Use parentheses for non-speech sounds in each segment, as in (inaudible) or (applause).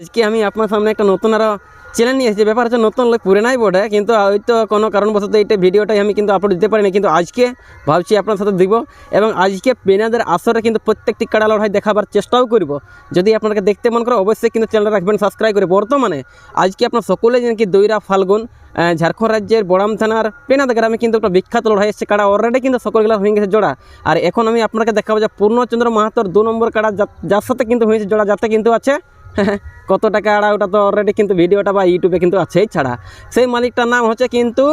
আজকে আমি আপনার সামনে একটা নতুন আরও চ্যানেল নিয়ে এসেছি। ব্যাপার হচ্ছে নতুন লোক পুরে নাই বটে, কিন্তু হয়তো কোনো কারণবশত এইটা ভিডিওটাই আমি কিন্তু আপলোড দিতে পারিনি, কিন্তু আজকে ভাবছি আপনার সাথে দিব এবং আজকে পেনাদের আসরে কিন্তু প্রত্যেকটি কাড়া লড়াই দেখাবার চেষ্টাও করব। যদি আপনাকে দেখতে মন করে অবশ্যই কিন্তু চ্যানেলটা রাখবেন সাবস্ক্রাইব করে। বর্তমানে আজকে আপনার সকলে কি দৈরা ফাল্গুন ঝাড়খণ্ড রাজ্যের বড়াম থানার পেনাদ গ্রামে কিন্তু একটা বিখ্যাত লড়াই এসছে, কাড়া অলরেডি কিন্তু সকলগুলো হয়ে গেছে জোড়া। আর এখন আমি আপনাকে দেখাবো যে পূর্ণচন্দ্র মাহাতোর দু নম্বর কাড়া যার সাথে কিন্তু হয়েছে জোড়া, যাতে কিন্তু আছে (laughs) কত টাকা আড়া ওটা তো অলরেডি কিন্তু ভিডিওটা বা ইউটিউবে কিন্তু আছেই ছাড়া। সেই মালিকটার নাম হচ্ছে কিন্তু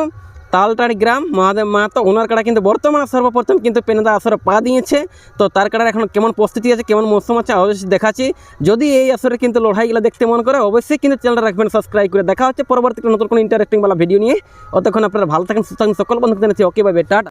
তালটাড়ি গ্রাম। মহাদেব মাহাতো ওনার কাড়া কিন্তু বর্তমানে সর্বপ্রথম কিন্তু পেনাদা আসরে পা দিয়েছে। তো তার কাড়ার এখন কেমন প্রস্তুতি আছে, কেমন মৌসুম আছে, অবশ্যই দেখাচ্ছি। যদি এই আসরে কিন্তু লড়াইগুলো দেখতে মন করে, অবশ্যই কিন্তু চ্যানেলটা রাখবেন সাবস্ক্রাইব করে। দেখা হচ্ছে পরবর্তীতে নতুন কোনো ইন্টারেস্টিং বালা ভিডিও নিয়ে। অতক্ষণ আপনারা ভালো থাকেন, সুস্থ সকল বন্ধুকে জানাচ্ছি। Okay bye tata.